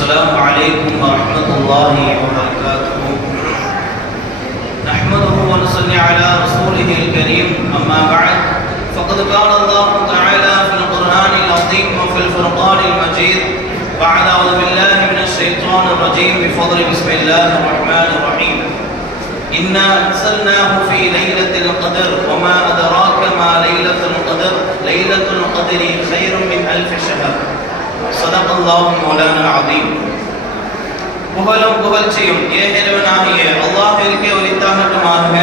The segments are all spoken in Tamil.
السلام عليكم ورحمة الله وبركاته. نحمده ونصلي على رسوله الكريم. أما بعد فقد قال الله تعالى في القرآن العظيم وفي الفرقان المجيد بعد أعوذ بالله من الشيطان الرجيم بفضل بسم الله الرحمن الرحيم. إنا أنزلناه في ليلة القدر وما أدراك ما ليلة القدر ليلة القدر خير من ألف شهر. صدق الله مولانا العظيم. புகழும் புகழ்ச்சியும் ஏகேவனாகிய அல்லாஹ்விற்கே உரித்தாகட்டுமாக.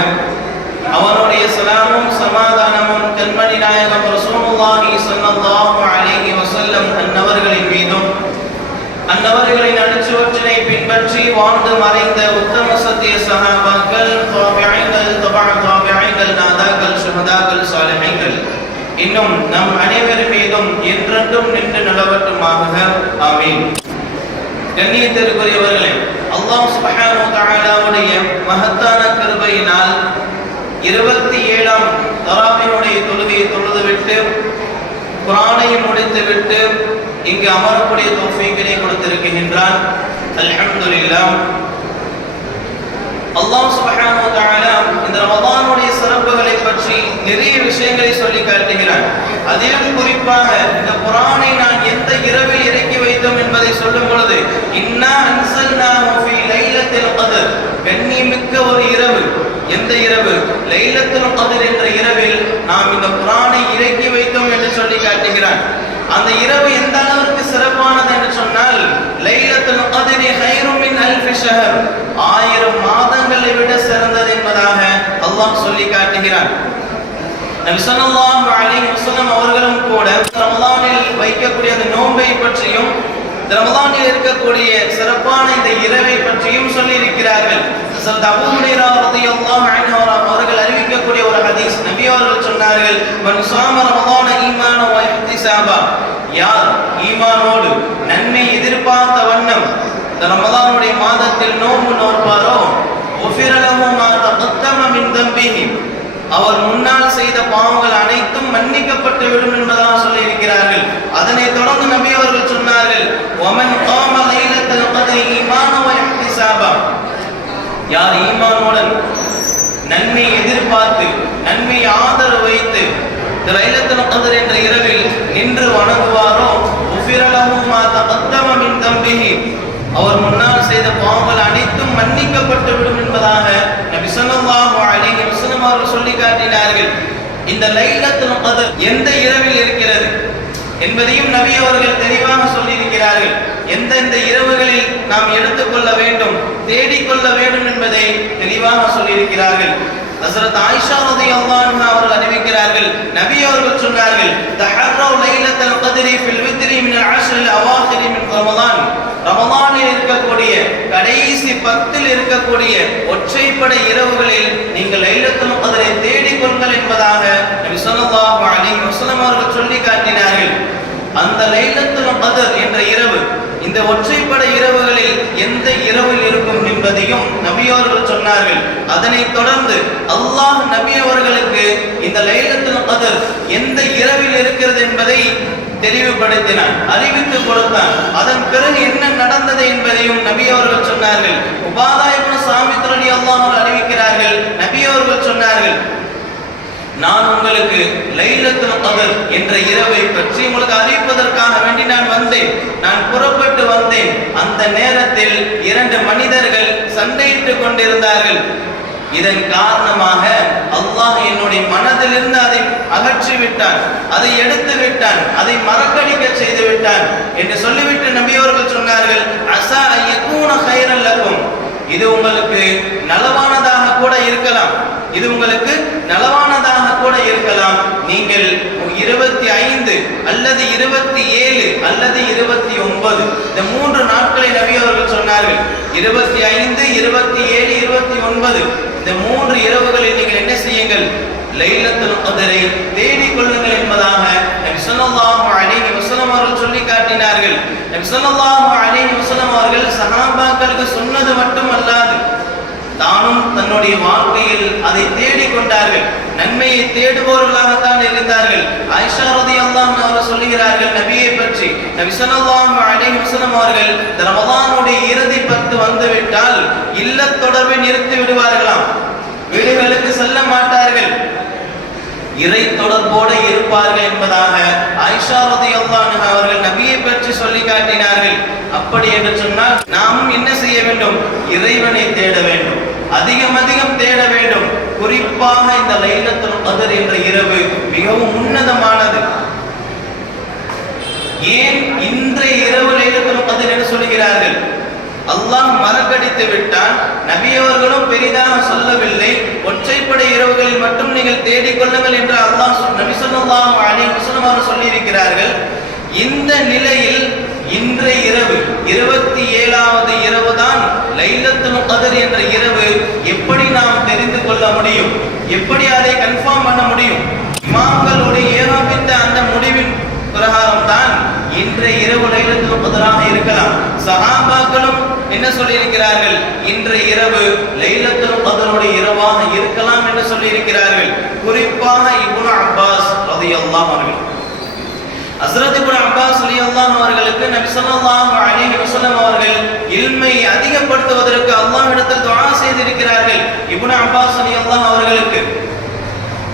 அவனுடைய சலாமும் சமாதானமும் கண்மணி நாயகம் ரசூலுல்லாஹி ஸல்லல்லாஹு அலைஹி வஸல்லம் அன்னவர்களின் மீதும் அன்னவர்களின் அடிச்சுவற்றினை பின்பற்றி வாழ்ந்து மறைந்த உத்தம சத்திய சஹாபாக்கள், தாபிஈன்கள், தாபிஈன்கள், நாதாக்கள், ஷுஹதாக்கள், சாலிஹீன்கள் இன்னும் நம் அனைவர் மீதும் என்றென்றும் நின்று நிலவட்டுமாக. ஆமீன். கண்ணியத்திற்குரியவர்களே, அல்லாஹ் சுப்ஹானஹு வ தஆலாவுடைய மகத்தான கிருபையினால் 27ஆம் தராவினுடைய தொழுகையை தொழுதுவிட்டு குர்ஆனை முடித்துவிட்டு இங்கு அமரக்கூடிய தௌஃபீக்கினை கொடுத்திருக்கின்றான். அல்ஹம்துலில்லாஹ். அல்லாஹ் சுப்ஹானஹு வ தஆலா இந்த ரமதானுடைய சிறப்புகளை பற்றி நிறைய விஷயங்களை சொல்லி காட்டுகிறான். அதிலும் குறிப்பாக இந்த குர்ஆனை நான் எந்த இரவில் இறக்கி வைத்தோம் என்பதை சொல்லும் பொழுது இன்னா அன்ஸல்னாஹு ஃபீ லைலத்தில் கத்ர், கண்ணியமிக்க ஒரு இரவு. எந்த இரவு? லைலத்துல் கத்ர் என்ற இரவில் நாம் இந்த குர்ஆனை இறக்கி வைத்தோம் என்று சொல்லி காட்டுகிறான். அந்த இரவு எந்த அளவிற்கு சிறப்பானது என்று சொன்னால் லைலத்துல் கத்ரி கைரும் மின் அல்ஃபி ஷஹர், 1000 மாதங்களை விட சிறந்தது என்பதாக அல்லாஹ் சொல்லி காட்டுகிறான். நபி ஸல்லல்லாஹு அலைஹி வஸல்லம் அவர்களும் கூட ரமலானில் வைக்கக்கூடிய அந்த நோன்பை பற்றியும் ரமலானில் இருக்கக்கூடிய சிறப்பான இந்த இரவை பற்றியும் சொல்லி இருக்கிறார்கள். அபூ ஹுரைரா রাদিয়াল্লাহு அன்ஹு அவர்கள் அறிவிக்கக்கூடிய ஒரு ஹதீஸ், நபி அவர்கள் சொன்னார்கள், மன் ஸாம ரமலான ஈமான வ இஹ்திஸாபா, யார் ஈமானோடு நன்மை எதிர்பார்த்த வண்ணம் இந்த ரமலானுடைய மாதத்தில் நோன்பு நோற்பாரோ உஃபிர லஹு மா தகத்தம மின் தம்பிஹி, அவர் முன்னால் செய்த பாவங்கள் அனைத்தும் மன்னிக்கப்பட்டு விடும் என்பதாக சொல்லி இருக்கிறார்கள். அதனை தொடர்ந்து நபி அவர்கள் சொன்னார்கள், வமன் காம லைலத்துல் கத்ரி ஈமான வ இஹ்திஸாபா, யார் ஈமானுடன் நன்மை எதிர்பார்த்து நன்மை ஆதரவு வைத்து இந்த லைலத்துல் கத்ர் என்ற இரவில் நின்று வணங்குவாரோ உஃபிர லஹு மா தகத்தம மின் தம்பிஹி, அவர் முன்னால் செய்த பாவங்கள் அனைத்தும் மன்னிக்கப்பட்டு விடும் என்பதாக நபி ஸல்லல்லாஹு அலைஹி வஸல்லம் அவர்கள் சொல்லி காட்டினார்கள். இந்த லைலத்துல் கத்ர் எந்த இரவில் இருக்கிறது என்பதையும் நபி அவர்கள் தெளிவாக சொல்லி இருக்கிறார்கள். எந்தெந்த இரவுகளில் நாம் எடுத்துக்கொள்ள வேண்டும், தேடிக்கொள்ள வேண்டும் என்பதை தெளிவாக சொல்லி இருக்கிறார்கள். ஹஜ்ரத் ஆயிஷா রাদিয়াল্লাহு அன்ஹா அவர்கள் அறிவிக்கிறார்கள், நபி அவர்கள் சொன்னார்கள், தஹர்ரவு லைலத்துல் கத்ரி ஃபில் வித்ரி மின் அல்-அஷ்ர் அல்-அவாகிர் மின் ரமலான், ரமலானில் இருக்கக்கூடிய கடைசி 10 இருக்கக்கூடிய ஒற்றைப்படை இரவுகளில் நீங்கள் லைலத்துல் கத்ரை தேடிக்கொள்ளுங்கள் என்பதாக நபி ஸல்லல்லாஹு அலைஹி வஸல்லம் அவர்கள் சொல்லி காட்டினார்கள். அந்த லைலத்துல் கத்ர் என்ற இரவு இந்த ஒற்றைப்படை இரவுகளில் எந்த இரவில் இருக்கும் என்பதையும் நபி அவர்கள் சொன்னார்கள். அதனை தொடர்ந்து அல்லாஹ் நபி அவர்களுக்கு இந்த லைலத்துல் கத்ர் எந்த இரவில் இருக்கிறது என்பதை தெளிவுபடுத்தினான், அறிவித்து கொடுத்தான். அதன் பிறகு என்ன நடந்தது என்பதையும் நபி அவர்கள் சொன்னார்கள். உபாதா இப்னு ஸாமித் ரலியல்லாஹு அன்ஹு அறிவிக்கிறார்கள், நபி அவர்கள் சொன்னார்கள், நான் உங்களுக்கு லைலத்துல் கத்ர் என்ற இரவை பற்றி உங்களுக்கு அறிவிப்பதற்காக வேண்டி நான் வந்தேன். நான் புறப்பட்டு வந்தேன். அந்த நேரத்தில் 2 மனிதர்கள் சண்டையிட்டுக் கொண்டிருந்தார்கள். இதன் காரணமாக அல்லாஹ் என்னுடைய மனதிலிருந்து அதை அகற்றி விட்டான், அதை எடுத்து விட்டான், அதை மறக்கடிக்க செய்து விட்டான் என்று சொல்லிவிட்டு நபி அவர்கள் சொன்னார்கள், அஸா யகூன கைரல் லகும், இது உங்களுக்கு நலவானதாக கூட இருக்கலாம், இது உங்களுக்கு நலவானதாக கூட இருக்கலாம். நீங்கள் 25 அல்லது 27 அல்லது 29 இந்த 3 நாட்களை நபி அவர்கள் சொன்னார்கள். 25, 27, 29 இந்த 3 இரவுகளில் நீங்கள் என்ன செய்யுங்கள், லைலத்துல் கத்ரை தேடிக் கொள்ளுங்கள் என்பதாக நபி ஸல்லல்லாஹு அலைஹி வஸல்லம் அவர்கள் சொல்லி காட்டினார்கள். நபி ஸல்லல்லாஹு அலைஹி வஸல்லம் அவர்கள் சஹாபாக்களுக்கு சொன்னது மட்டும் அல்லாது தானும் தன்னுடைய வாழ்க்கையில் அதை தேடிக்கொண்டார்கள். நன்மையை தேடுபவர்களாகத்தான் இருந்தார்கள். ஆயிஷா ரலியல்லாஹு அன்ஹா அவர்கள் சொல்லுகிறார்கள் நபியை பற்றி, நபி ஸல்லல்லாஹு அலைஹி வஸல்லம் அவர்கள் ரமலானுடைய இறுதி 10 வந்துவிட்டால் இல்ல தொடர்பை நிறுத்தி விடுவார்களாம். வீடுகளுக்கு செல்ல மாட்டார்கள், இறை தொடர்போடு இருப்பார்கள் என்பதாக ஆயிஷா ரலியல்லாஹு அன்ஹா அவர்கள் நபியை பற்றி சொல்லி காட்டினார்கள். அப்படி என்று சொன்னால் நாம் என்ன செய்ய வேண்டும்? இறைவனை தேட வேண்டும், அதிகம் அதிகம் தேட வேண்டும். குறிப்பாக இந்த லைலத்துல் கத்ர் என்ற இரவு மிகவும் உன்னதமானது. ஏன் இன்றைய இரவு லைலத்துல் கத்ர் என்று சொல்கிறார்கள்? அல்லாஹ் மறக்கடித்து விட்டான். நபி அவர்களும் பெரிதாக சொல்லவில்லை, ஒற்றைப்படை இரவுகளில் மட்டும் நீங்கள் தேடிக்கொள்ளுங்கள் என்று அல்லாஹ் நபி ஸல்லல்லாஹு அலைஹி வஸல்லம் அவர்கள் சொல்லி இருக்கிறார்கள். இந்த நிலையில் இன்றைய இரவு 27வது இரவு தான் லைலத்துல் கத்ர் என்ற இரவு. எப்படி நாம் தெரிந்து கொள்ள முடியும்? எப்படி அதை கன்ஃபார்ம் பண்ண முடியும்? இமாம்களுடைய ஏகோபித்த அந்த முடிவின் பிரகாரம் தான் இன்றைய இரவு லைலத்துல் கத்ராக இருக்கலாம். சஹாபாக்களும் என்ன சொல்லி இருக்கிறார்கள்? இன்றைய இரவு லைலத்துல் கத்ருடைய இரவாக இருக்கலாம் என்று சொல்லி இருக்கிறார்கள். குறிப்பாக இப்னு அப்பாஸ் ரலியல்லாஹு அன்ஹு, ஹஸ்ரத் இப்னு அப்பாஸ் ரலியல்லாஹு அவர்களுக்கு நபி ஸல்லல்லாஹு அலைஹி வஸல்லம் அவர்கள் இல்மை அதிகப்படுத்துவதற்கு அல்லாஹ்விடத்தில் துஆ செய்திருக்கிறார்கள். இப்னு அப்பாஸ் ரலியல்லாஹு அவர்களுக்கு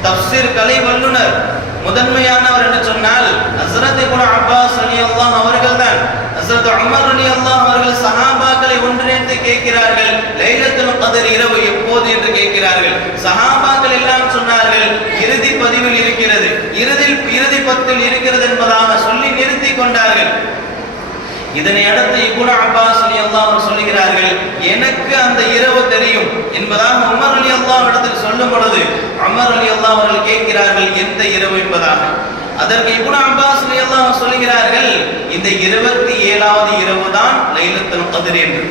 தஃப்சீர் கலை வல்லுனர், முதன்மையானவர் என்று சொன்னால் ஹஸ்ரத் இப்னு அப்பாஸ் ரலியல்லாஹு அவர்கள் தான். ஹஸ்ரத் உமர் ரலியல்லாஹு அவர்கள் சஹாபாக்களை ஒன்றிணைத்து கேட்கிறார்கள், லைலத்துல் கத்ர் இரவு எப்போது என்று கேட்கிறார்கள். சஹாபாக்கள் எல்லாம் சொன்னார்கள், இறுதி பதிவில் இருக்கிறது, இறுதி 10 இருக்கிறது என்பதாக சொல்லி நிறுத்தி கொண்டார்கள். இதனை அடுத்து இப்னு அப்பாஸ் ரலியல்லாஹு அன்ஹு சொல்கிறார்கள், எனக்கு அந்த இரவு தெரியும் என்பதாக உமர் ரலியல்லாஹு இடத்தில் சொல்லும் பொழுது உமர் ரலியல்லாஹு அவர்கள் கேட்கிறார்கள், எந்த இரவு என்பதாக. அதற்கு இப்னு அப்பாஸ் ரலியல்லாஹு அன்ஹு சொல்கிறார்கள், இந்த 27வது இரவு தான் லைலத்துல் கத்ர் என்று.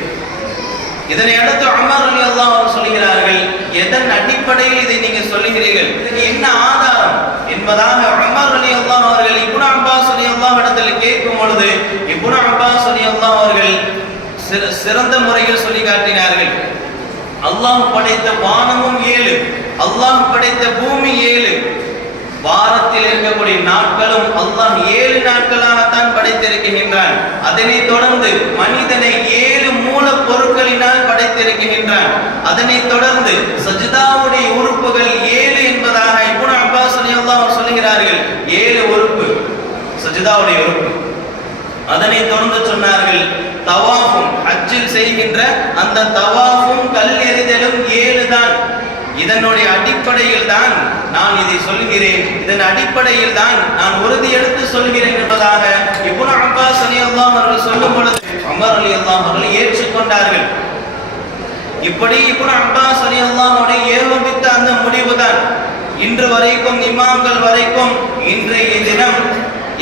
இதனை அடுத்து உமர் ரலியல்லாஹு அன்ஹு சொல்கிறார்கள், எதன் அடிப்படையில் இதை நீங்க சொல்லுகிறீர்கள், இதுக்கு என்ன ஆதாரம் என்பதாக உமர் ரலியல்லாஹு அவர்கள் இப்னு அப்பாஸ் ரலியல்லாஹு இடத்தில் கேட்கும் பொழுது இப்னு அப்பாஸ் ரலியல்லாஹு அவர்கள் சிறந்த முறையில் சொல்லி காட்டினார்கள். அல்லாஹ் படைத்த வானமும் 7, அல்லாஹ் படைத்த பூமி 7, வாரத்தில் இருக்கக்கூடிய நாட்களும் அல்லாஹ் 7 நாட்களாகத்தான் படைத்திருக்கின்றான். அதனை தொடர்ந்து மனிதனை 7 மூல பொருட்களினால் படைத்திருக்கின்றான். அதனை தொடர்ந்து சஜ்தாவுடைய உறுப்புகள் 7 என்பதாக இப்னு அப்பாஸ் ரலியல்லாஹு அன்ஹு சொல்கிறார்கள். 7 உறுப்பு சஜ்தாவுடைய உறுப்பு. அதனை தொடர்ந்து சொன்னார்கள், தவாஃபும் ஹஜ்ஜில் செய்கின்ற அந்த தவாஃபும் கல் எறிதலும் 7 தான். இதனுடைய அடிப்படையில் தான் நான் இதை சொல்கிறேன், இதன் அடிப்படையில் தான் நான் உறுதி எடுத்து சொல்கிறேன் என்பதாக இப்னு அப்பாஸ் ரலியல்லாஹு அவர்கள் சொல்லும் பொழுது உமர் ரலியல்லாஹு அவர்கள் ஏற்றுக்கொண்டார்கள். இப்படி இப்னு அப்பாஸ் ரலியல்லாஹு அவர்கள் ஏகோபித்த அந்த முடிவு தான் இன்று வரைக்கும், இமாம்கள் வரைக்கும் இன்றைய தினம்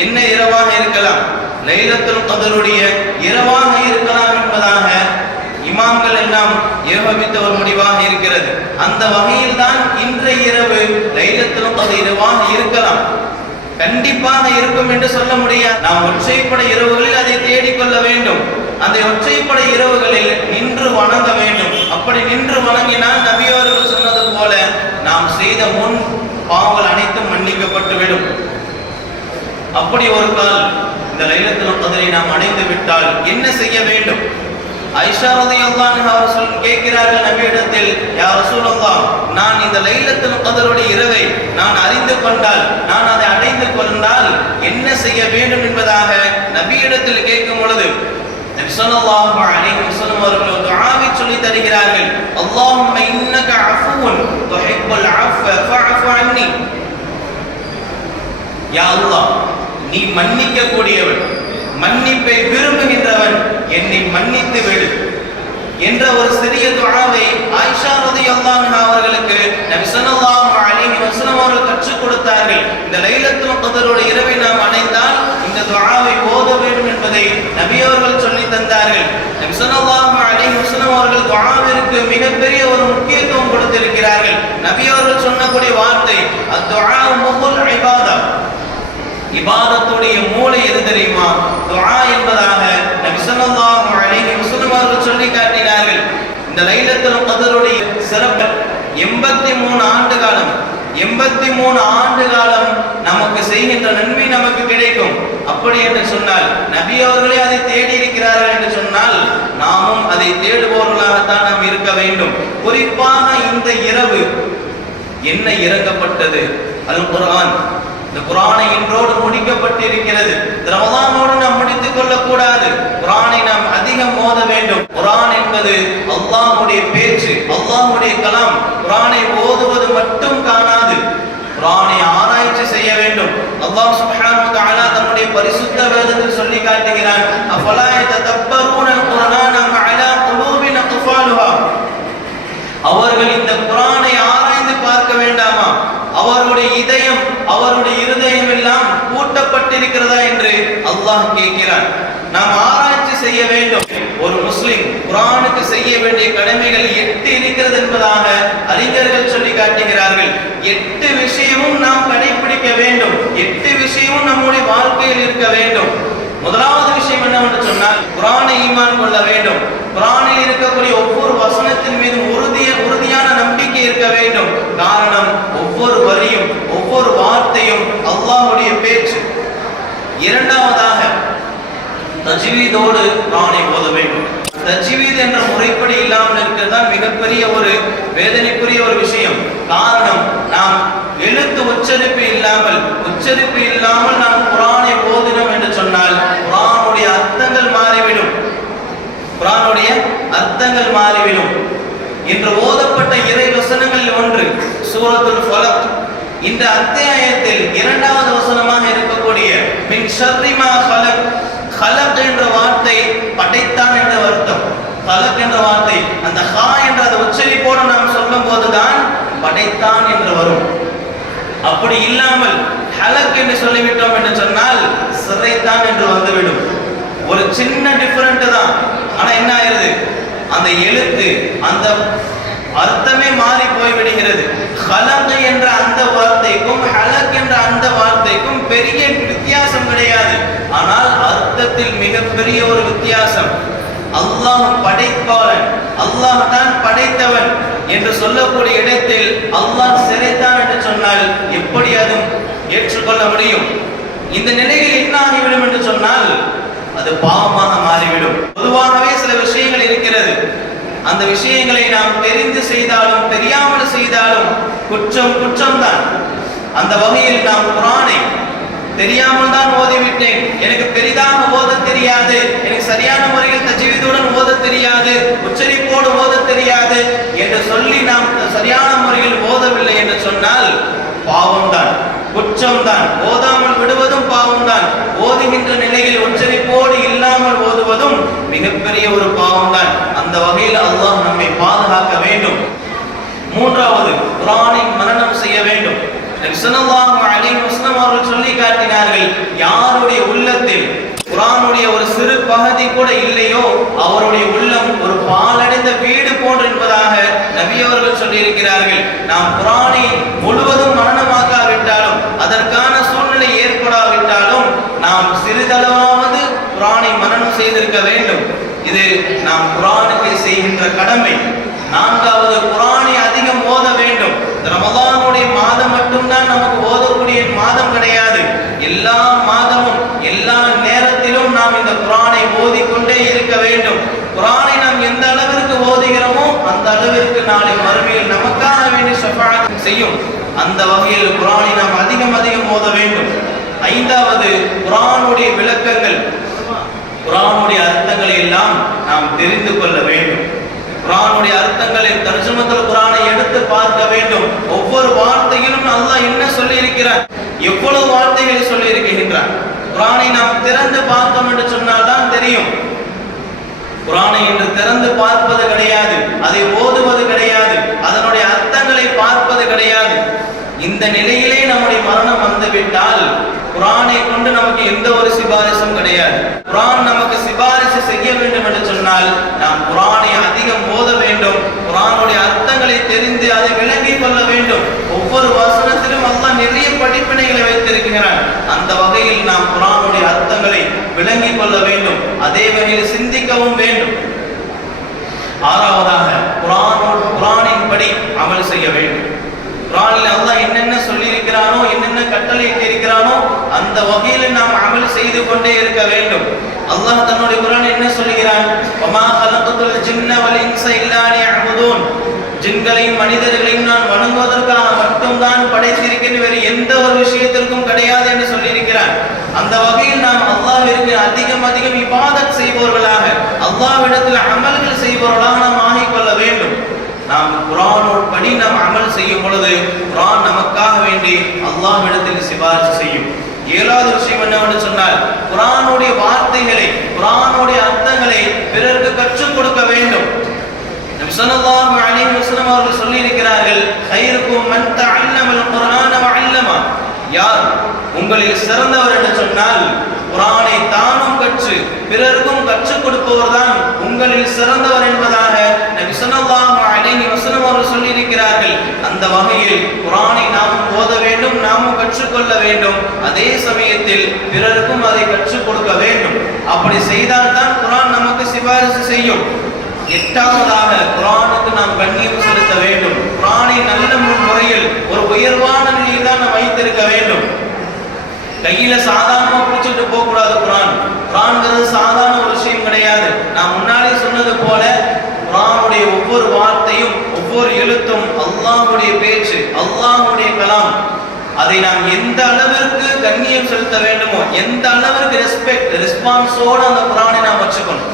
என்ன இரவாக இருக்கலாம், லைலத்துல் கத்ருடைய இரவாக இருக்கலாம் என்பதாக இமாம்கள் எல்லாம் ஏகோபித்த ஒரு முடிவாக இருக்கிறது. அந்த வகையில் தான் இன்றைய இரவு லைலத்துல் கத்ர் இரவாக இருக்கலாம். கண்டிப்பாக இருக்கும் என்று சொல்ல முடியாது. நாம் ஒற்றைப்படை இரவுகளில் அதை தேடிக்கொள்ள வேண்டும். அந்த ஒற்றைப்படை இரவுகளில் நின்று வணங்க வேண்டும். அப்படி நின்று வணங்கினால் நபியவர்கள் சொன்னது போல நாம் செய்த முன் பாவங்கள் அனைத்தும் மன்னிக்கப்பட்டுவிடும். அப்படி ஒரு கால் இந்த லைலத்துல் கத்ரை நாம் அடைந்து விட்டால் என்ன செய்ய வேண்டும்? ஆயிஷா ரலியல்லாஹு அன்ஹா அவர்கள் கேட்கிறார்கள் நபியிடத்தில், யா ரசூலல்லாஹ், நான் இந்த லைலத்துல் கத்ருடைய இரவை நான் அறிந்து கொண்டால், நான் அதை அடைந்து கொண்டால் என்ன செய்ய வேண்டும் என்பதாக நபியிடத்தில் கேட்கும் பொழுது நபி ஸல்லல்லாஹு அலைஹி வஸல்லம் அவர்கள் துஆவை சொல்லி தருகிறார்கள். அல்லாஹும்ம இன்னக அஃபுவுன் துஹிப்புல் அஃவ ஃபஅஃபு அன்னி. யா அல்லாஹ், நீ மன்னிக்க கூடியவன், மன்னிப்பை விரும்புகின்றவன், என்னை மன்னித்து விடு என்ற ஒரு சிறிய துஆவை ஆயிஷா ரலியல்லாஹு அன்ஹா அவர்களுக்கு நபி ஸல்லல்லாஹு அலைஹி வஸல்லம் அவர்கள் கற்றுக் கொடுத்தார்கள். இந்த லைலத்துல் கத்ருடைய இரவை நாம் அடைந்தால் இந்த துஆவை ஓத வேண்டும் என்பதை நபி அவர்கள் சொல்லி தந்தார்கள். நபி ஸல்லல்லாஹு அலைஹி வஸல்லம் அவர்கள் துஆவிற்கு மிகப்பெரிய ஒரு முக்கியத்துவம் கொடுத்திருக்கிறார்கள். நபி அவர்கள் சொன்னக்கூடிய வார்த்தை அத்-துஆ முகுல் இபாதா, இபாதத்துடைய மூளை எது தெரியுமா? துஆ என்பதாக நபி ஸல்லல்லாஹு அலைஹி வஸல்லம் அவர்கள் சொல்லி காட்டினார்கள். இந்த லைலத்துல் கத்ருடைய சிறப்பு 83 ஆண்டு காலம், 83 ஆண்டு காலம் நமக்கு செய்கின்ற நன்மை நமக்கு கிடைக்கும். அப்படி என்று சொன்னால் நபி அவர்களே அதை தேடி இருக்கிறார்கள் என்று சொன்னால் நாமும் அதை தேடுபவர்களாகத்தான் நாம் இருக்க வேண்டும். குறிப்பாக இந்த இரவு என்ன இறக்கப்பட்டது? அல் குர்ஆன். இந்த குர்ஆனை இன்றோடு முடிக்கப்பட்டிருக்கிறது. ரமலானோடு நாம் முடித்துக் கொள்ளக்கூடாது. குர்ஆனை நாம் அதிகம் ஓத வேண்டும். குர்ஆன் என்பது அல்லாஹ்வுடைய பேச்சு, அல்லாஹ்வுடைய கலாம். குர்ஆனை ஓதுவது மட்டும் காணாது, குர்ஆனை ஆராய்ச்சி செய்ய வேண்டும். அல்லாஹ் சுப்ஹானஹு வ தஆலா தன்னுடைய பரிசுத்த வேதத்தில் சொல்லி காட்டுகிறான், அஃபலா யததப்பரூனல் குர்ஆன அம் அலா குலூபின் அக்ஃபாலுஹா. அவர்கள் இந்த குர்ஆனை ஆராய்ந்து பார்க்க வேண்டாமா? அவருடைய இதயம், அவருடைய இருதயம் எல்லாம் பூட்டப்பட்டிருக்கிறதா என்று அல்லாஹ் கேட்கிறான். நாம் ஆராய்ச்சி செய்ய வேண்டும். ஒரு முஸ்லிம் குர்ஆனுக்கு செய்ய வேண்டிய கடமைகள் 8 இருக்கிறது என்பதாக அறிஞர்கள் சொல்லி காட்டுகிறார்கள். 8 விஷயமும் நாம் கடைபிடிக்க வேண்டும். 8 விஷயமும் நம்முடைய வாழ்க்கையில் இருக்க வேண்டும். முதலாவது விஷயம் என்னவென்று சொன்னால் குர்ஆனை ஈமான் கொள்ள வேண்டும். குர்ஆனில் இருக்கக்கூடிய ஒவ்வொரு வசனத்தின் மீது உறுதியான நம்பிக்கை இருக்க வேண்டும். காரணம், ஒவ்வொரு வரியும் ஒவ்வொரு வார்த்தையும் அல்லாஹ்வுடைய பேச்சு. இரண்டாவதாக தஜ்வீதோடு குர்ஆனை ஓத வேண்டும். தஜ்வீத் என்ற முறைப்படி இல்லாமல் இருக்கிறது தான் மிகப்பெரிய ஒரு வேதனைக்குரிய ஒரு விஷயம். காரணம், நாம் எழுத்து உச்சரிப்பு இல்லாமல் நாம் குர்ஆனை ஓதினோம் என்று சொன்னால் குர்ஆனுடைய அர்த்தங்கள் மாறிவிடும். குர்ஆனுடைய அர்த்தங்கள் மாறிவிடும். இன்று ஓதப்பட்ட இறை வசனங்களில் ஒன்று சூரத்துல் ஃபலக். இந்த அத்தியாயத்தில் 2வது வசனமாக இருக்கக்கூடிய மின் ஷர்ரி மா ஃபலக். ஃபலக் என்ற வார்த்தை படைத்தான் என்ற அர்த்தம். ஃபலக் என்ற வார்த்தை அந்த ஹா என்ற அந்த உச்சரிப்போடு நாம் சொல்லும் போதுதான் படைத்தான் என்று வரும். அப்படி இல்லாமல் ஹலக் என்று சொல்லிவிட்டோம் என்று சொன்னால் சிறைத்தான் என்று வந்துவிடும். ஒரு சின்ன டிஃபரண்ட் தான். ஆனா என்ன ஆயிருது, அந்த எழுத்து அந்த அர்த்தமே மாறி போய் விடுகிறது. ஹலக் என்ற அந்த வார்த்தைக்கும் ஹலக் என்ற அந்த வார்த்தைக்கும் பெரிய வித்தியாசம் கிடையாது. ஆனால் அர்த்தத்தில் மிகப்பெரிய ஒரு வித்தியாசம். அல்லாஹ் படைப்பவன், அல்லாஹ் தான் படைத்தவன் என்று சொல்லக்கூடிய இடத்தில் அல்லாஹ் சிறைத்தான் என்று சொன்னால் எப்படி அதுவும் ஏற்றுக்கொள்ள முடியும்? இந்த நிலையில் என்ன ஆகிவிடும் என்று சொன்னால் அது பாவமாக மாறிவிடும். பொதுவாகவே சில விஷயங்கள் இருக்கிறது. அந்த விஷயங்களை நாம் தெரிந்து செய்தாலும் தெரியாமல் செய்தாலும் குற்றம் தான். அந்த வகையில் நாம் குர்ஆனை தெரியாமல் தான் ஓதிவிட்டேன், எனக்கு பெரிதாக ஓத தெரியாது, எனக்கு சரியான முறையில் தஜ்வீதுடன் ஓத தெரியாது, உச்சரிப்போடு ஓத தெரியாது என்று சொல்லி நாம் சரியான முறையில் ஓதவில்லை என்று சொன்னால் பாவம்தான், குற்றம்தான். ஓதாமல் விடுவதும் பாவம்தான். ஓதுகின்ற நிலையில் உச்சரிப்போடு இல்லாமல் ஓதுவதும் மிகப்பெரிய ஒரு பாவம்தான். அந்த வகையில் அல்லாஹ் நம்மை பாதுகாக்க வேண்டும். மூன்றாவது, குர்ஆனை மனனம் செய்ய வேண்டும். நபி ஸல்லல்லாஹு அலைஹி வஸல்லம் அவர்கள் சொல்லி காட்டினார்கள், யாருடைய உள்ளத்தில் குர்ஆனுடைய ஒரு சிறு பகுதி கூட இல்லையோ அவருடைய உள்ளம் ஒரு பாழடைந்த வீடு போன்று என்பதாக நபி அவர்கள் சொல்லி இருக்கிறார்கள். நாம் குர்ஆனை முழுவதும் மனனமாக்காவிட்டாலும் அதற்கான சூழ்நிலை ஏற்படாவிட்டாலும் நாம் சிறிதளவாவது குர்ஆனை மனனம் செய்திருக்க வேண்டும். இது நாம் குர்ஆனுக்கு செய்கின்ற கடமை. நான்காவது, குர்ஆனை அதிகம் ஓத வேண்டும். ரமலானுடைய மாதம் மட்டும்தான் நமக்கு ஓதக்கூடிய மாதம் கிடையாது. எல்லா மாதமும் எல்லா நேரத்திலும் நாம் இந்த குர்ஆனை ஓதிக்கொண்டே இருக்க வேண்டும். குர்ஆனை நாம் எந்த அளவிற்கு ஓதுகிறோமோ அந்த அளவிற்கு நாளை மறுமையில் நமக்காக வேண்டி ஷஃபாஅத் செய்யும். அந்த வகையில் குர்ஆனை நாம் அதிகம் ஓத வேண்டும். ஐந்தாவது, குர்ஆனுடைய விளக்கங்கள், குர்ஆனுடைய அர்த்தங்களை எல்லாம் நாம் தெரிந்து கொள்ள வேண்டும். குர்ஆனுடைய அர்த்தங்களை தர்ஜுமத்துல் குர்ஆனை எடுத்து பார்க்க வேண்டும். ஒவ்வொரு வார்த்தையிலும் அல்லாஹ் என்ன சொல்லி இருக்கிறார், எவ்வளவு வார்த்தைகளை சொல்லி இருக்கின்றார். குர்ஆனை நாம் திறந்து பார்த்தோம் என்று சொன்னால் தான் தெரியும். குர்ஆனை என்று திறந்து பார்ப்பது கிடையாது, அதை ஓதுவது கிடையாது, அதனுடைய அர்த்தங்களை பார்ப்பது கிடையாது. இந்த நிலையிலே நம்முடைய மரணம் வந்துவிட்டால் குர்ஆனை கொண்டு நமக்கு எந்த ஒரு சிபாரிசும் கிடையாது. குர்ஆன் நமக்கு சிபாரிசு செய்ய வேண்டும் என்று சொன்னால் நாம் குர்ஆனை அதிகம் ஓத வேண்டும். குர்ஆனுடைய அர்த்தங்களை தெரிந்து அதை விளங்கிக் கொள்ள வேண்டும். ஒவ்வொரு வசனத்திலும் அல்லாஹ் நிறைய படிப்பினைகளை வைத்திருக்கிறான். அந்த வகையில் நாம் குர்ஆனுடைய அர்த்தங்களை விளங்கிக் கொள்ள வேண்டும். அதே வகையில் சிந்திக்கவும் வேண்டும். ஆறாவதாக குர்ஆனின் படி அமல் செய்ய வேண்டும். குர்ஆனில் அல்லாஹ் என்னென்ன சொல்லி இருக்கிறானோ, என்னென்ன கட்டளையிட்டு இருக்கிறானோ அந்த வகையில் நாம் அமல் செய்து கொண்டே இருக்க வேண்டும். அல்லாஹ் தன்னுடைய குர்ஆனில் என்ன சொல்கிறான்? வமா ஹலகத்துல் ஜின்ன வல் இன்ஸ இல்லா லியஅபுதூன், ஜின்களையும் மனிதர்களையும் நான் வணங்குவதற்காக மட்டும்தான் படைத்திருக்கிறேன், வேறு எந்த ஒரு விஷயத்திற்கும் கிடையாது என்று சொல்லியிருக்கிறான். அந்த வகையில் நாம் அல்லாஹ்விற்கு அதிகம் அதிகம் இபாதத் செய்பவர்களாக, அல்லாஹ்விடத்தில் அமல்கள் செய்பவர்களாக நாம் ஆகிக்கொள்ள வேண்டும். நாம் குர்ஆனோடு படி நாம் அமல் செய்யும் பொழுது குர்ஆன் நமக்காக வேண்டி அல்லாஹ்விடத்தில் சிபாரிசு செய்யும். ஏழாவது விஷயம் என்னவென்று சொன்னால், குர்ஆனுடைய வார்த்தைகளை, குர்ஆனுடைய அர்த்தங்களை பிறருக்கு கற்றுக் கொடுக்க வேண்டும். நபி ஸல்லல்லாஹு அலைஹி வஸல்லம் அவர்கள் சொல்லி இருக்கிறார்கள், கைருக்கும் மன் தஅல்லமல் குர்ஆன வ அல்லமா, யார் உங்களில் சிறந்தவர் என்று சொன்னால் குர்ஆனை தானும் கற்று பிறருக்கும் கற்றுக் கொடுப்பவர் தான் உங்களில் சிறந்தவர் என்பதாக நபி ஸல்லல்லாஹு அலைஹி வஸல்லம் அவர்கள் சொல்லி இருக்கிறார்கள். அந்த வகையில் குர்ஆனை நாம் ஓத வேண்டும், நாமும் கற்றுக்கொள்ள வேண்டும், அதே சமயத்தில் பிறருக்கும் அதை கற்றுக் கொடுக்க வேண்டும். அப்படி செய்தால் தான் குர்ஆன் நமக்கு சிபாரிசு செய்யும். எட்டாவதாக குர்ஆனுக்கு நாம் கண்ணியம் செலுத்த வேண்டும். குர்ஆனை நல்ல முறையில் ஒரு உயர்வான நிலையில் தான் நாம் வைத்திருக்க வேண்டும். கையில சாதாரணமா பிடிச்சிட்டு போக கூடாது. குர்ஆன்ங்கிறது சாதாரண ஒரு விஷயம் கிடையாது. நான் முன்னாடி சொன்னது போல குர்ஆனுடைய ஒவ்வொரு வார்த்தையும் ஒவ்வொரு எழுத்தும் அல்லாஹ்வுடைய பேச்சு, அல்லாஹ்வுடைய கலாம். அதை நாம் எந்த அளவிற்கு கண்ணியம் செலுத்த வேண்டுமோ, எந்த அளவிற்கு ரெஸ்பான்ஸோட அந்த குர்ஆனை நாம் வச்சுக்கணும்.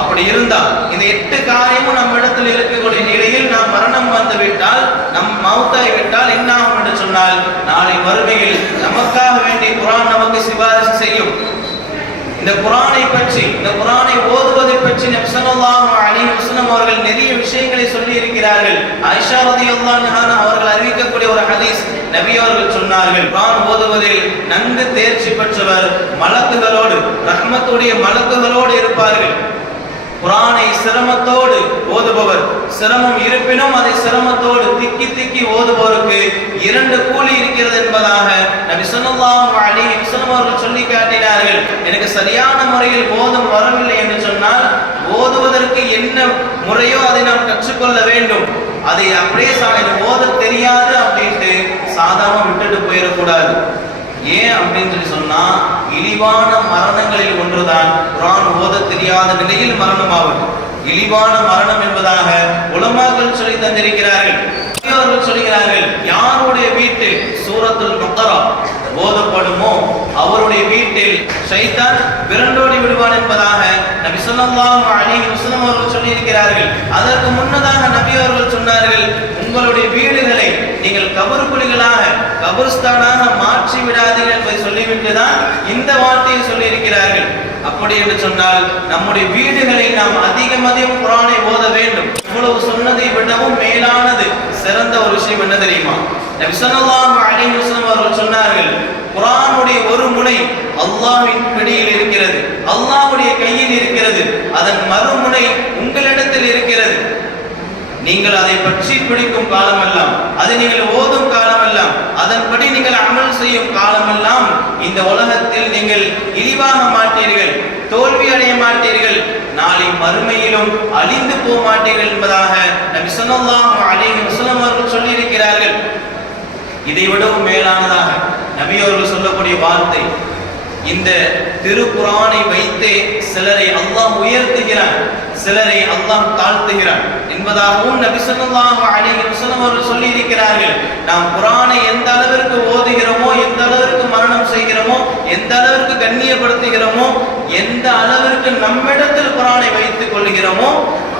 அப்படி இருந்தால் இந்த 8 காரியமும் நம்ம இடத்தில் இருக்கக்கூடிய நிலையில் நாம் மரணம் வந்து விட்டால், நம் மௌத்தாய் விட்டால் என்ன ஆகும் என்று சொன்னால், நாளை மறுமையில் நமக்காக வேண்டி குர்ஆன் நமக்கு சிபாரிசு செய்யும். இந்த குர்ஆனை பற்றி, இந்த குர்ஆனை ஓதுவதை பற்றி நபி ஸல்லல்லாஹு அலைஹி வஸல்லம் அவர்கள் நிறைய விஷயங்களை சொல்லி இருக்கிறார்கள். ஆயிஷா রাদিয়াল্লাহு அன்ஹா அவர்கள் அறிவிக்கக்கூடிய ஒரு ஹதீஸ், நபி அவர்கள் சொன்னார்கள், குர்ஆன் ஓதுவதில் நன்கு தேர்ச்சி பெற்றவர் மலக்குகளோடு, ரஹ்மத்துடைய மலக்குகளோடு இருப்பார்கள். குர்ஆனை சிரமத்தோடு ஓதுபவர், சிரமம் இருப்பினும் அதை சிரமத்தோடு திக்கி திக்கி ஓதுபவருக்கு 2 கூலி இருக்கிறது என்பதாக நபி ஸல்லல்லாஹு அலைஹி வஸல்லம் அவர்கள் சொல்லி காட்டினார்கள். எனக்கு சரியான முறையில் ஓதும் வரவில்லை என்று சொன்னால் ஓதுவதற்கு என்ன முறையோ அதை நாம் கற்றுக்கொள்ள வேண்டும். அதை அப்படியே ஓத தெரியாது அப்படின்ட்டு சாதாரண விட்டுட்டு போயிடக்கூடாது. ஏன் அப்படின்னு சொல்லி சொன்னா, இழிவான மரணங்களில் ஒன்றுதான் குர்ஆன் ஓத தெரியாத நிலையில் மரணமாவது. இழிவான மரணம் என்பதாக உலமாக்கள் சொல்லி தந்திருக்கிறார்கள். அவர்கள் சொல்கிறார்கள், யாருடைய வீட்டில் சூரத்துல் பக்ரா ஓதப்படுமோ அவருடைய வீட்டில் ஷைத்தான் விரண்டோடி விடுவான் என்பதாக நபி ஸல்லல்லாஹு அலைஹி வஸல்லம் அவர்கள் சொல்லி இருக்கிறார்கள். அதற்கு முன்னதாக நபி அவர்கள் சொன்னார்கள், உங்களுடைய வீடுகளை நீங்கள் கபறுக்குழிகளாக, கபர்ஸ்தானாக மாற்றி விடாதீர்கள் என்பதை சொல்லிவிட்டு தான் இந்த வார்த்தையை சொல்லி இருக்கிறார்கள். அப்படி என்று சொன்னால் நம்முடைய வீடுகளை நாம் அதிகம் அதிகம் குர்ஆனை ஓத வேண்டும். இவ்வளவு சொன்னதை விடவும் மேலானது, சிறந்த ஒரு விஷயம் என்ன தெரியுமா? நபி ஸல்லல்லாஹு அலைஹி வஸல்லம் அவர்கள் சொன்னார்கள், குர்ஆனுடைய ஒரு முனை அல்லாஹ்வின் பிடியில் இருக்கிறது, அல்லாஹ்வுடைய கையில் இருக்கிறது, அதன் மறுமுனை உங்களிடத்தில் இருக்கிறது. நீங்கள் அதை பற்றி பிடிக்கும் காலமெல்லாம், அதை நீங்கள் ஓதும் காலமெல்லாம், அதன்படி நீங்கள் அமல் செய்யும் காலமெல்லாம் இந்த உலகத்தில் நீங்கள் இழிவாக மாட்டீர்கள், தோல்வி அடைய மாட்டீர்கள், நாளை மறுமையிலும் அழிந்து போக மாட்டீர்கள் என்பதாக நபி ஸல்லல்லாஹு அலைஹி வஸல்லம் அவர்கள் சொல்லி இருக்கிறார்கள். இதை விடவும் மேலானதாக நபி அவர்கள் சொல்லக்கூடிய வார்த்தை, இந்த திருக்குர்ஆனை வைத்தே சிலரை அல்லாஹ் உயர்த்துகிறான், சிலரை அல்லாஹ் தாழ்த்துகிறான் என்பதாகவும் நபி ஸல்லல்லாஹு அலைஹி வஸல்லம் அவர்கள் சொல்லி இருக்கிறார்கள். நாம் குர்ஆனை எந்த அளவிற்கு ஓதுகிறோமோ, எந்த அளவிற்கு மரணம் செய்கிறோமோ, எந்த அளவிற்கு கண்ணியப்படுத்துகிறோமோ, எந்த அளவிற்கு நம்மிடத்தில் குர்ஆனை வைத்துக் கொள்கிறோமோ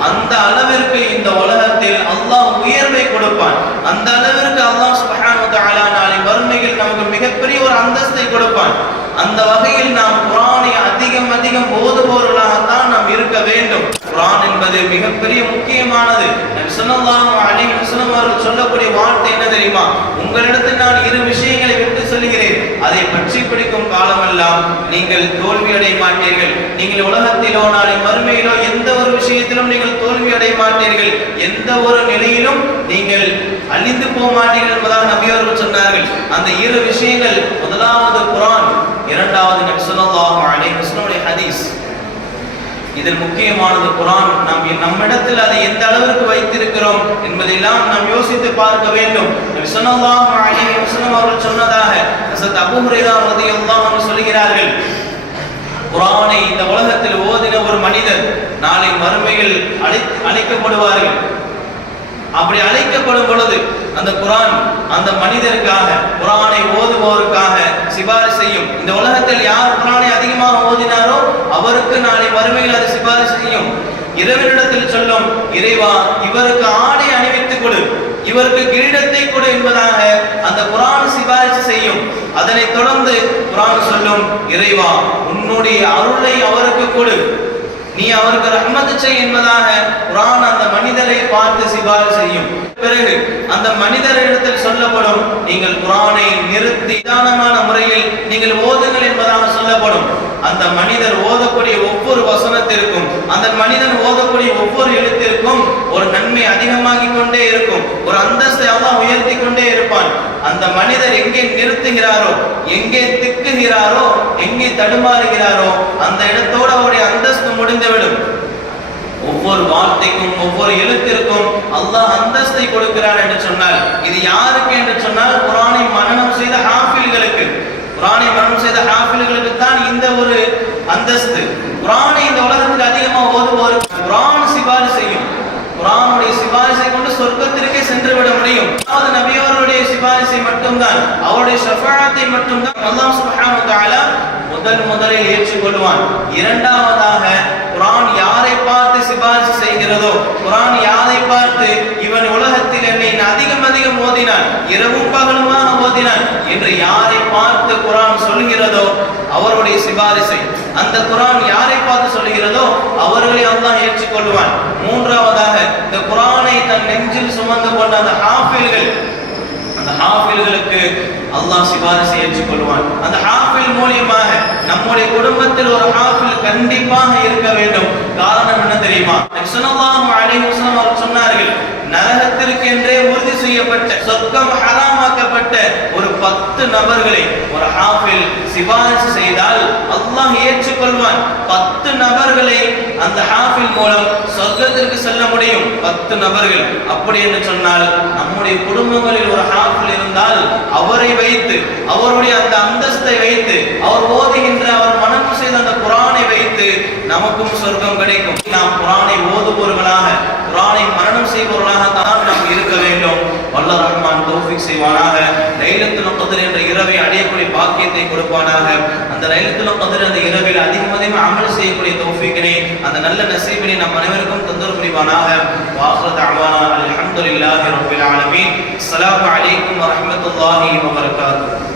அந்த அளவிற்கு இந்த உலகத்தில் அல்லாஹ் உயர்வை கொடுப்பான். அந்த அளவிற்கு அல்லாஹ் சுப்ஹானஹு வ தஆலா நாளை மறுமையில் நமக்கு மிகப்பெரிய ஒரு அந்தஸ்தை கொடுப்பான். அந்த வகையில் நாம் குர்ஆனை அதிகம் அதிகம் ஓதுபவர்களாகத்தான் நாம் இருக்க வேண்டும். குர்ஆன் என்பது மிகப்பெரிய முக்கியமானது. நபி ஸல்லல்லாஹு அலைஹி வஸல்லம் அவர்கள் சொல்லக்கூடிய வார்த்தை என்ன தெரியுமா? உங்களிடத்தில் நான் 2 விஷயங்களை விட்டு சொல்கிறேன், அதை பற்றி பிடிக்கும் காலமெல்லாம் நீங்கள் தோல்வி அடைய மாட்டீர்கள். நீங்கள் உலகத்திலோ நாளை மறுமையிலோ எந்த ஒரு விஷயத்திலும் நீங்கள் தோல்வி அடைய மாட்டீர்கள், எந்த ஒரு நிலையிலும் நீங்கள் அழிந்து போக மாட்டீர்கள் என்பதாக நபி அவர்கள் சொன்னார்கள். அந்த 2 விஷயங்கள், முதலாவது குர்ஆன், இரண்டாவது நபி ஸல்லல்லாஹு அலைஹி வஸல்லம் ஹதீஸ். இதில் முக்கியமானது குர்ஆன். நம்மிடத்தில் அதை எந்த அளவிற்கு வைத்திருக்கிறோம் என்பதெல்லாம் நாம் யோசித்து பார்க்க வேண்டும். நபி ஸல்லல்லாஹு அலைஹி வஸல்லம் அவர்கள் சொன்னதாக ஹஸரத் அபூ ஹுரைரா রাদিয়াল্লাহு அன்ஹு சொல்கிறார்கள், குர்ஆனை இந்த உலகத்தில் ஓதின ஒரு மனிதர் நாளை மறுமையில் அழைக்கப்படுவார்கள். அப்படி அழைக்கப்படும் பொழுது அந்த குர்ஆன் அந்த மனிதருக்காக, குர்ஆனை ஓதுபவருக்காக சிபாரிசு செய்யும். இந்த உலகத்தில் யார் குர்ஆனை அதிகமாக ஓதினாரோ அவருக்கு நாளை மறுமையில் அது சிபாரிசு செய்யும். இறைவனிடத்தில் சொல்லும், இறைவா இவருக்கு ஆடை அணிவித்துக் கொடு, இவருக்கு கிரீடத்தை கொடு என்பதாக அந்த குர்ஆன் சிபாரிசு செய்யும். அதனைத் தொடர்ந்து குர்ஆன் சொல்லும், இறைவா உன்னுடைய அருளை அவருக்கு கொடு, நீ அவருக்கு ரஹ்மத் செய் என்பதாக குர்ஆன் அந்த மனிதரை பார்த்து சிபாரிசு செய்யும். பிறகு அந்த மனிதரிடத்தில் சொல்லப்படும், நீங்கள் குர்ஆனை நிறுத்தி நிதானமான முறையில் நீங்கள் ஓதுங்கள் என்பதாக சொல்லப்படும். அந்த மனிதர் ஓதக்கூடிய ஒவ்வொரு வசனத்திற்கும், அந்த மனிதன் ஓதக்கூடிய ஒவ்வொரு எழுத்திற்கும் ஒரு நன்மை அதிகமாகி கொண்டே இருக்கும், ஒரு அந்தஸ்தை அல்லாஹ் உயர்த்தி கொண்டே இருப்பான். அந்த மனிதர் எங்கே நிறுத்துகிறாரோ, எங்கே திக்குகிறாரோ, எங்கே தடுமாறுகிறாரோ அந்த இடத்தோடு அவருடைய அந்தஸ்து முடிந்துவிடும். ஒவ்வொரு வார்த்தைக்கும் ஒவ்வொரு எழுத்திற்கும் அல்லாஹ் அந்தஸ்தை கொடுக்கிறான் என்று சொன்னால், இது யாருக்கு என்று சொன்னால் குர்ஆனை மனனம் செய்த ஹாஃபில்களுக்கு, குர்ஆனை மனனம் செய்த ஹாஃபில்களுக்கு தான் இந்த ஒரு அந்தஸ்து. குர்ஆனை இந்த உலகத்தில் அதிகமாக ஓதுவோருக்கு குர்ஆன் சிபாரிசு செய்யும். குர்ஆனுடைய சிபாரிசை கொண்டு சொர்க்கத்திற்கே சென்று விட முடியும். அதாவது நபியவர்களுடைய சிபாரிசை மட்டும்தான், அவருடைய ஷஃபாஅத்தை மட்டும்தான் அல்லாஹ் சுப்ஹானஹு வ தஆலா முதலில் ஏற்றுக்கொள்வான். இரண்டாவதாக குர்ஆன் யாரை பார்த்து சிபாரிசு செய்கிறதோ, குர்ஆன் யாரை பார்த்து இவன் உலகத்தில் என்னை அதிகம் ஓதினான், இரவும் பகலுமாக ஓதினான் என்று யாரை பார்த்து குர்ஆன் சொல்கிறதோ அவருடைய சிபாரிசை, அந்த குர்ஆன் யாரை பார்த்து சொல்கிறதோ அவர்களை அல்லாஹ் ஏற்றுக்கொள்வான். மூன்றாவதாக இந்த குர்ஆனை தன் நெஞ்சில் சுமந்து கொண்ட அந்த ஹாஃபில்கள், அந்த ஹாஃபில்களுக்கு அல்லாஹ் சிபாரிசை ஏற்றுக்கொள்வான். அந்த ஹாஃபில் மூலமாக நம்முடைய குடும்பத்தில் ஒரு ஹாஃபில் கண்டிப்பாக இருக்க வேண்டும். காரணம் என்ன தெரியுமா? ஸல்லல்லாஹு அலைஹி வஸல்லம் அவர்கள் சொன்னார்கள், நரகத்திற்கென்றே உறுதி செய்யப்பட்ட, சொர்க்கம் ஹராமாக்கப்பட்ட ஒரு 10 நபர்களை ஒரு ஹாஃபில் சிபாரிசு செய்தால் அல்லாஹ் ஏற்றுக்கொள்வான். 10 நபர்களை அந்த ஹாஃபில் மூலம் சொர்க்கத்திற்கு செல்ல முடியும். 10 நபர்கள். அப்படி என்று சொன்னால் நம்முடைய குடும்பங்களில் ஒரு ஹாஃபில் இருந்தால் அவரை வைத்து, அவருடைய அந்த அந்தஸ்தை வைத்து, அவர் ஓதுகின்ற, அவர் மனனம் செய்த அந்த குர்ஆனை வைத்து நமக்கும் சொர்க்கம் கிடைக்கும். நாம் குர்ஆனை ஓதுபவர்களாக, குர்ஆனை மனனம் செய்பவர்களாக தான் நாம் இருக்க வேண்டும். வல்லர் ரஹ்மான் தௌஃபீக் செய்வானாக. லைலத்துல் கத்ர் என்ற இரவை அடையக்கூடிய பாக்கியத்தை கொடுப்பானாக. அந்த லைலத்துல் கத்ர் அந்த இரவில் அதிகம் அமல் செய்யக்கூடிய தௌஃபீக்கினை, அந்த நல்ல நசீபினை நம் அனைவருக்கும் தந்தர் புரிவானாக. வாஹிரு தஅவானா அல்ஹம்துலில்லாஹி ரப்பில் ஆலமீன். அஸ்ஸலாமு அலைக்கும் வரஹ்மத்துல்லாஹி வபரகாத்துஹு.